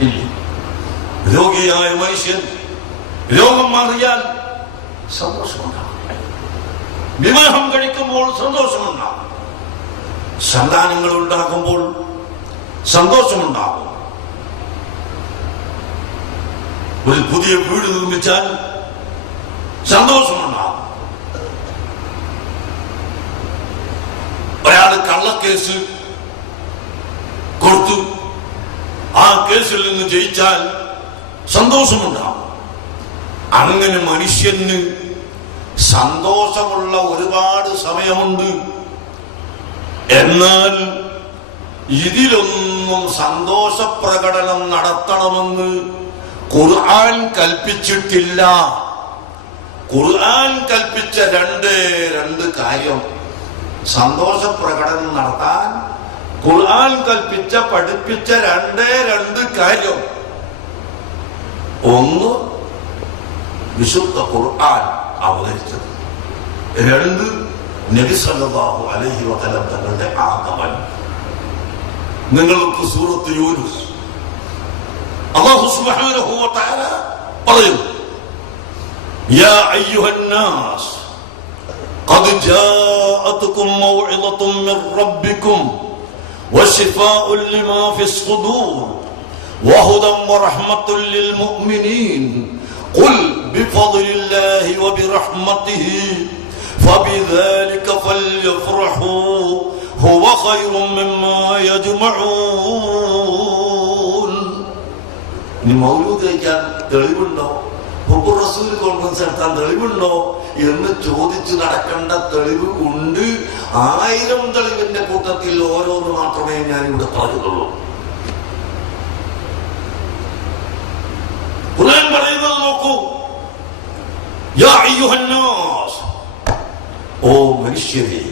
ഇല്ല. രോഗിയായ മനുഷ്യൻ രോഗം മാറിയാൽ സന്തോഷമുണ്ടാകും. വിവാഹം കഴിക്കുമ്പോൾ സന്തോഷമുണ്ടാകും. സന്താനങ്ങൾ ഉണ്ടാകുമ്പോൾ സന്തോഷമുണ്ടാകും. ഒരു പുതിയ വീട് നിർമ്മിച്ചാൽ സന്തോഷമുണ്ടാകും. ഒരാൾ കള്ളക്കേസ് കൊടുത്തു കേസിൽ നിന്ന് ജയിച്ചാൽ സന്തോഷമുണ്ടാവും. അങ്ങനെ മനുഷ്യന് സന്തോഷമുള്ള ഒരുപാട് സമയമുണ്ട്. എന്നാൽ ഇതിലൊന്നും സന്തോഷ പ്രകടനം നടത്തണമെന്ന് ഖുർആൻ കൽപ്പിച്ചിട്ടില്ല. ഖുർആൻ കൽപ്പിച്ച രണ്ട് രണ്ട് കാര്യം. സന്തോഷ പ്രകടനം നടത്താൻ ഖുർആൻ കൽപ്പിച്ച പഠിപ്പിച്ച രണ്ടേ രണ്ട് കാര്യം. ഒന്ന് വിശുദ്ധ ഖുർആൻ അവതരിച്ചത്. രണ്ട് നബിസല്ലാഹു അലഹി വകലം തങ്ങളുടെ ആഗമൻ നിങ്ങൾക്ക് സൂറത്ത് യൂനുസ്. അള്ളാഹു സുബ്ഹാനഹു വ തആല പറയും യാ അയ്യുഹൻ നാസ് ഖദ് ജാഅത്കും മൗഇദത്തും മിർ റബ്ബിക്കും وشفاء لما في الصدور وهدى ورحمة للمؤمنين. قل بفضل الله وبرحمته فبذلك فليفرحوا هو خير مما يجمعون. المولود كان تغير الله ഒപ്പം റസൂൽ കോൺഫറൻസ് നടത്താൻ തെളിവുണ്ടോ എന്ന് ചോദിച്ചു നടക്കേണ്ട തെളിവ് ഉണ്ട്. ആയിരം തെളിവിന്റെ കൂട്ടത്തിൽ ഓരോന്ന് മാത്രമേ ഞാൻ ഇവിടെ പറഞ്ഞുള്ളൂ. ഖുർആൻ പറയുന്നത് നോക്കൂ. യാ അയ്യുഹന്നാസ്. ഓ മനുഷ്യരേ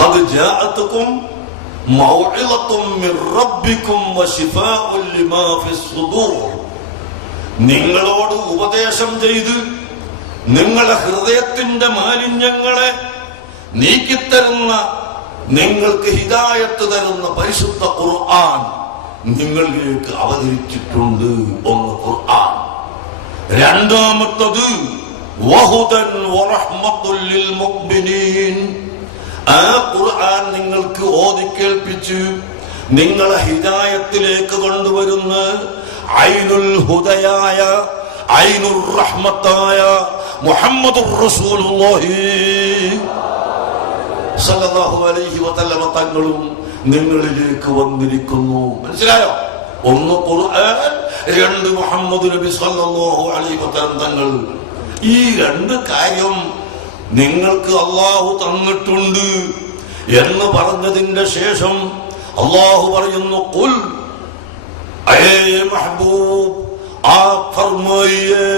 ഖദ് ജാഅതകും മൗഇളത്തും മിർ റബ്ബികും വശിഫാഉ ലിമാ ഫിസ് സുദൂർ. നിങ്ങളോട് ഉപദേശം ചെയ്ത് നിങ്ങളെ ഹൃദയത്തിന്റെ മാലിന്യങ്ങളെ നീക്കിത്തരുന്ന നിങ്ങൾക്ക് ഹിതായത്ത് തരുന്ന പരിശുദ്ധ ഖുർആൻ നിങ്ങളിലേക്ക് അവതരിച്ചിട്ടുണ്ട് ഒന്ന് ഖുർആൻ. രണ്ടാമത്തത് ആ ഖുർആൻ നിങ്ങൾക്ക് ഓതി നിങ്ങളെ ഹിദായത്തിലേക്ക് കൊണ്ടുവരുന്ന ഐനുൽ ഹുദയായ ഐനുർ റഹ്മത്തായ മുഹമ്മദുർ റസൂലുള്ളാഹി. സല്ലല്ലാഹു അലൈഹി വസല്ലമ തങ്ങളും നിങ്ങളിലേക്ക് വന്നിരിക്കുന്നു. മനസ്സിലായോ? ഒന്ന് ഖുർആൻ രണ്ട് മുഹമ്മദ് നബി സല്ലല്ലാഹു അലൈഹി വസല്ലം തങ്ങൾ. ഈ രണ്ട് കാര്യം നിങ്ങൾക്ക് അള്ളാഹു തന്നിട്ടുണ്ട് എന്ന് പറഞ്ഞതിന്റെ ശേഷം അള്ളാഹു പറയുന്നു കുൽ അയേ മഹബൂബ് ആ ഫർമായിയെ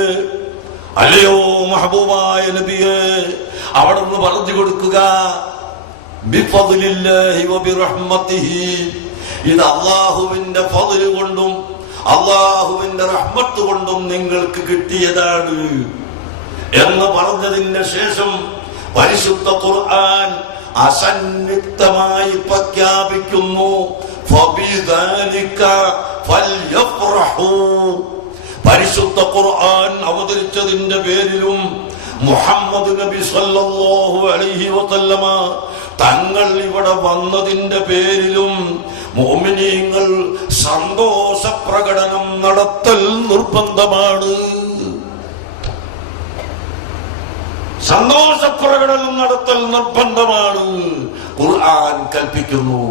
അല്ലയോ മഹബൂബായ നബിയെ അവിടെ നിന്ന് പറഞ്ഞു കൊടുക്കുക ഇത് അള്ളാഹുവിന്റെ ഫضل കൊണ്ടും അള്ളാഹുവിന്റെ റഹ്മത്ത് കൊണ്ടും നിങ്ങൾക്ക് കിട്ടിയതാണ് എന്ന് പറഞ്ഞതിന് ശേഷം പരിശുദ്ധ ഖുർആൻ അസന്നിഗ്ധമായി പ്രഖ്യാപിക്കുന്നു. പരിശുദ്ധ ഖുർആൻ അവതരിച്ചതിന്റെ പേരിലും മുഹമ്മദ് നബി സല്ലല്ലാഹു അലൈഹി വസല്ലമ തങ്ങൾ ഇവിടെ വന്നതിന്റെ പേരിലും മോമിനീങ്ങൾ സന്തോഷ പ്രകടനം നടത്തൽ നിർബന്ധമാണ്. സന്തോഷ പ്രകടനം നടത്തൽ നിർബന്ധമാണ്. ഖുർആൻ കൽപ്പിക്കുന്നു.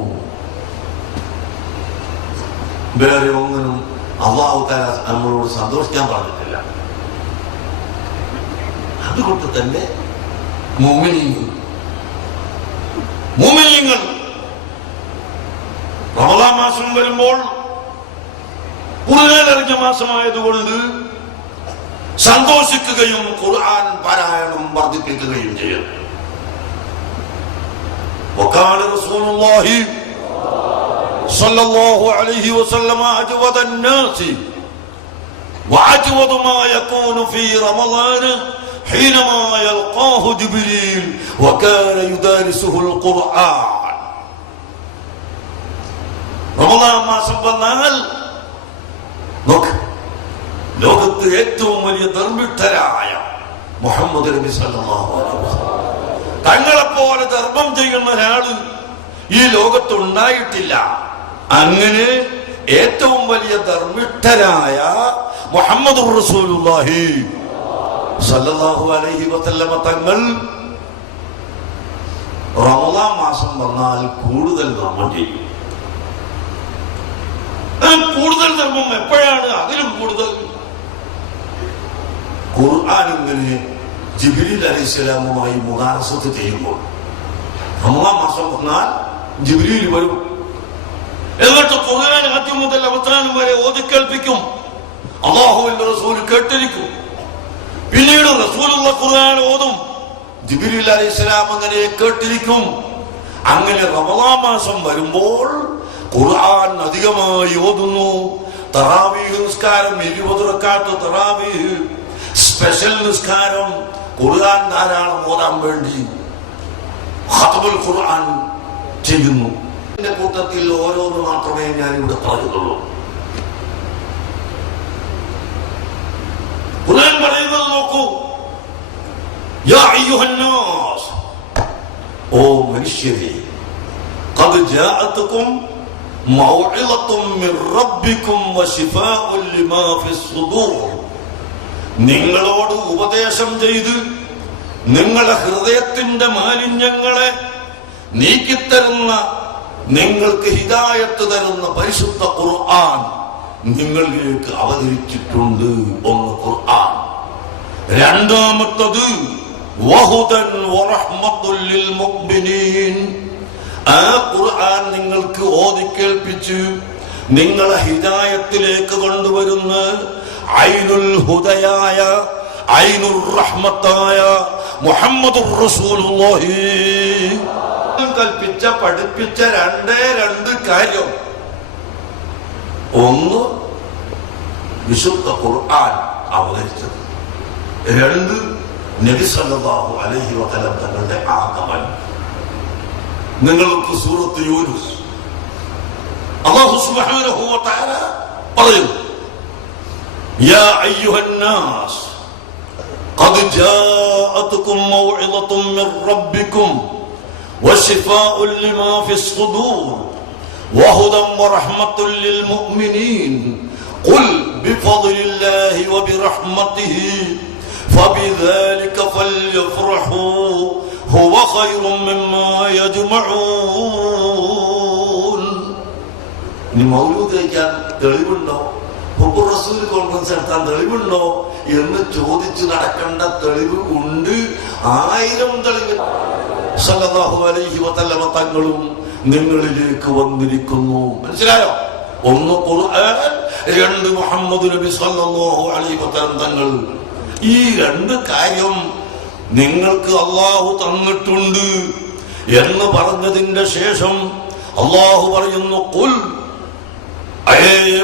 വേറെ ഒന്നിനും അള്ളാഹു താല നമ്മളോട് സന്തോഷിക്കാൻ പറഞ്ഞിട്ടില്ല അതുകൊണ്ട് തന്നെ മുമിനിങ്ങൾ മുമിനിങ്ങൾ റമദാൻ മാസം വരുമ്പോൾ ഖുർആൻ ഇറങ്ങിയ മാസമായതുകൊണ്ട് സന്തോഷിക്കുകയും ഖുർആൻ പാരായണം വർദ്ധിപ്പിക്കുകയും ചെയ്യുന്നു وكان رسول الله صلى الله عليه وسلم أجود الناس وأجود ما يكون في رمضان حينما يلقاه جبريل وكان يدارسه القرآن റമദാൻ മാസം വന്നാൽ നോക്ക് ലോകത്ത് ഏറ്റവും വലിയ ധർമ്മിഷ്ഠരായ മുഹമ്മദ് നബി സല്ലല്ലാഹു അലൈഹി വസല്ലം തങ്ങളെപ്പോലെ ധർമ്മം ചെയ്യുന്ന ഒരാള് ഈ ലോകത്ത് ഉണ്ടായിട്ടില്ല അങ്ങനെ ഏറ്റവും വലിയ ധർമ്മിഷ്ഠരായ മുഹമ്മദ് റസൂലുള്ളാഹി അലൈഹി വസല്ലമ തങ്ങൾ റമദാൻ മാസം വന്നാൽ കൂടുതൽ ധർമ്മം ചെയ്യും. കൂടുതൽ ധർമ്മം എപ്പോഴാണ്? അതിലും കൂടുതൽ. ഖുർആൻ ഇങ്ങനെ ജിബിലിൽ അലൈഹിസ്സലാമുമായി മുദാരസത്ത് ചെയ്യുമ്പോൾ റമദാൻ മാസം വന്നാൽ ജിബിലിയിൽ വരും. എന്നിട്ട് ഖുർആൻ ആദ്യം മുതൽ അവസാനം വരെ ഓതിക്കേൽപ്പിക്കും അള്ളാഹുവിന്റെ റസൂൽ കേട്ടിരിക്കും. പിന്നീട് റസൂലുള്ള ഖുർആൻ ഓതും. ജിബ്രീൽ അലൈഹിസ്സലാം അങ്ങനെ കേട്ടിരിക്കും. അങ്ങനെ റമദാ മാസം വരുമ്പോൾ ഖുർആൻ അധികമായി ഓതുന്നു. തറാവീഹ് നിസ്കാരം ഇരുപത് റക്കാത്ത് തറാവീഹ് സ്പെഷ്യൽ നിസ്കാരം ഖുർആൻ ധാരാളം ഓതാൻ വേണ്ടി ഖുർആൻ ചെയ്യുന്നു. കൂട്ടത്തിൽ ഓരോന്ന് മാത്രമേ ഞാൻ ഇവിടെ പറഞ്ഞുള്ളൂ ഖുർആൻ പറയുന്നത് നോക്കൂ. ഓ നിങ്ങളോട് ഉപദേശം ചെയ്ത് നിങ്ങളുടെ ഹൃദയത്തിന്റെ മാലിന്യങ്ങളെ നീക്കിത്തരുന്ന നിങ്ങൾക്ക് ഹിദായത്ത് തരുന്ന പരിശുദ്ധ ഖുർആൻ നിങ്ങളിലേക്ക് അവതരിച്ചിട്ടുണ്ട് ഒന്ന് ഖുർആൻ. രണ്ടാമത്തത് ആ ഖുർആൻ നിങ്ങൾക്ക് ഓതിക്കേൽപ്പിച്ച് നിങ്ങളെ ഹിദായത്തിലേക്ക് കൊണ്ടുവരുന്ന ഐനുൽ ഹുദയായ ഐനുർ റഹ്മത്തായ മുഹമ്മദുർ റസൂലുള്ളാഹി. പാഠം കൽപ്പിച്ച പഠിപ്പിച്ച രണ്ടേ രണ്ട് കാര്യം. ഒന്ന് വിശുദ്ധ ഖുർആൻ അവതരിച്ചത്. രണ്ട് നബിസല്ലാഹു അലഹി വകലം തങ്ങളുടെ ആഗമനം. നിങ്ങൾക്ക് സൂറത്ത് യൂനുസ്. അള്ളാഹു സുബ്ഹാനഹു വ തആല പറയുന്നു യാ അയ്യുഹൻ ഖദ് ജാഅത്കും മൗഇദത്തും മിർ റബ്ബിക്കും وشفاء لما في الصدور وهدى ورحمة للمؤمنين قل بفضل الله وبرحمته فبذلك فليفرحوا هو خير مما يجمعون ഇനി മൗലൂദ് കഴിക്കാൻ തെളിവുണ്ടോ ഹുബുർ റസൂൽ കോൺഫറൻസ് നടത്താൻ തെളിവുണ്ടോ എന്ന് ചോദിച്ചു നടക്കേണ്ട തെളിവ് ഉണ്ട് ആയിരം തെളിവ് സല്ലല്ലാഹു അലൈഹി തങ്ങളും നിങ്ങളിലേക്ക് വന്നിരിക്കുന്നു. മനസ്സിലായോ? ഒന്ന് ഖുർആൻ രണ്ട് മുഹമ്മദ് നബി തങ്ങൾ. ഈ രണ്ട് കാര്യം നിങ്ങൾക്ക് അള്ളാഹു തന്നിട്ടുണ്ട് എന്ന് പറഞ്ഞതിന്റെ ശേഷം അള്ളാഹു പറയുന്നു കുൽ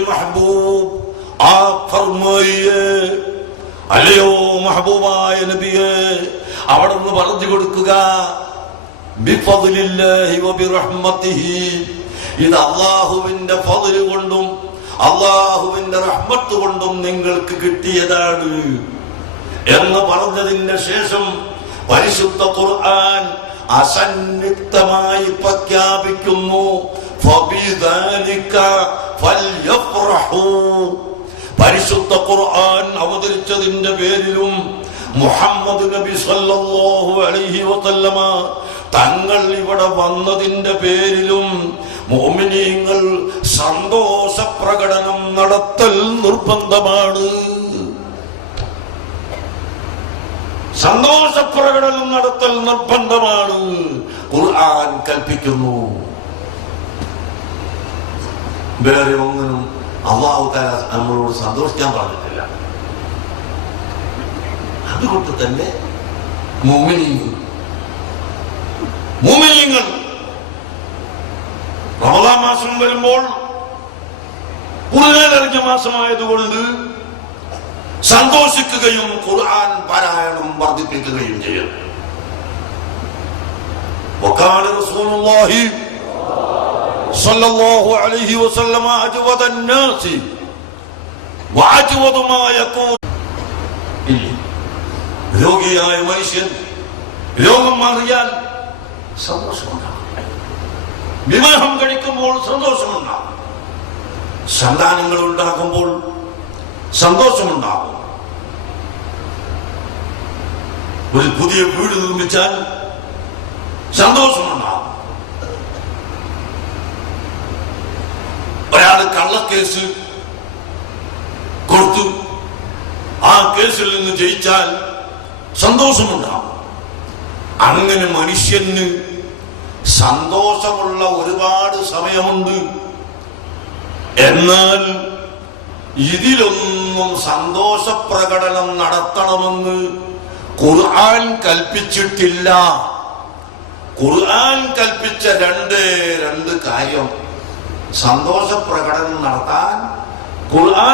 മഹബൂബ് ആ അല്ലയോ മഹബൂബായ നബിയെ അവിടെ നിന്ന് പറഞ്ഞു കൊടുക്കുക. ഇത് അള്ളാഹുവിന്റെ ഫضل കൊണ്ടും അള്ളാഹുവിന്റെ റഹ്മത്ത് കൊണ്ടും നിങ്ങൾക്ക് കിട്ടിയതാണ്. എന്ന് പറഞ്ഞതിന്റെ ശേഷം പരിശുദ്ധ ഖുർആൻ അസന്നിഗ്ധമായി പ്രഖ്യാപിക്കുന്നു. പരിശുദ്ധ ഖുർആൻ അവതരിച്ചതിന്റെ പേരിലും മുഹമ്മദ് നബി സല്ലല്ലാഹു അലൈഹി വസല്ലമ തങ്ങൾ ഇവിടെ വന്നതിന്റെ പേരിലും മോമിനീങ്ങൾ സന്തോഷ പ്രകടനം നടത്തൽ നിർബന്ധമാണ്. സന്തോഷ പ്രകടനം നടത്തൽ നിർബന്ധമാണ്. ഖുർആൻ കൽപ്പിക്കുന്നു. വേറെ ഒന്നിനും അള്ളാഹു താല നമ്മളോട് സന്തോഷിക്കാൻ പറഞ്ഞിട്ടില്ല. അതുകൊണ്ട് തന്നെ മോമിനിയങ്ങൾ മോമിനിയങ്ങൾ റമദാൻ മാസം വരുമ്പോൾ ഖുർആൻ മാസമായതുകൊണ്ട് സന്തോഷിക്കുകയും ഖുർആൻ പാരായണം വർദ്ധിപ്പിക്കുകയും ചെയ്യുന്നു وكان رسول الله صلى الله عليه وسلم أجود الناس വാചുവതുമായ രോഗിയായ മനുഷ്യൻ രോഗം മാറിയാൽ സന്തോഷമുണ്ടാകും. വിവാഹം കഴിക്കുമ്പോൾ സന്തോഷമുണ്ടാകും. സന്താനങ്ങൾ ഉണ്ടാകുമ്പോൾ സന്തോഷമുണ്ടാകും. ഒരു പുതിയ വീട് നിർമ്മിച്ചാൽ സന്തോഷമുണ്ടാകും. ഒരാൾ കള്ളക്കേസ് കൊടുത്തു. ആ കേസിൽ നിന്ന് ജയിച്ചാൽ സന്തോഷമുണ്ടാകും. അങ്ങനെ മനുഷ്യന് സന്തോഷമുള്ള ഒരുപാട് സമയമുണ്ട്. എന്നാൽ ഇതിലൊന്നും സന്തോഷപ്രകടനം നടത്തണമെന്ന് ഖുർആൻ കൽപ്പിച്ചിട്ടില്ല. ഖുർആൻ കൽപ്പിച്ച രണ്ട് രണ്ട് കാര്യം. സന്തോഷപ്രകടനം നടത്താൻ ഖുർആൻ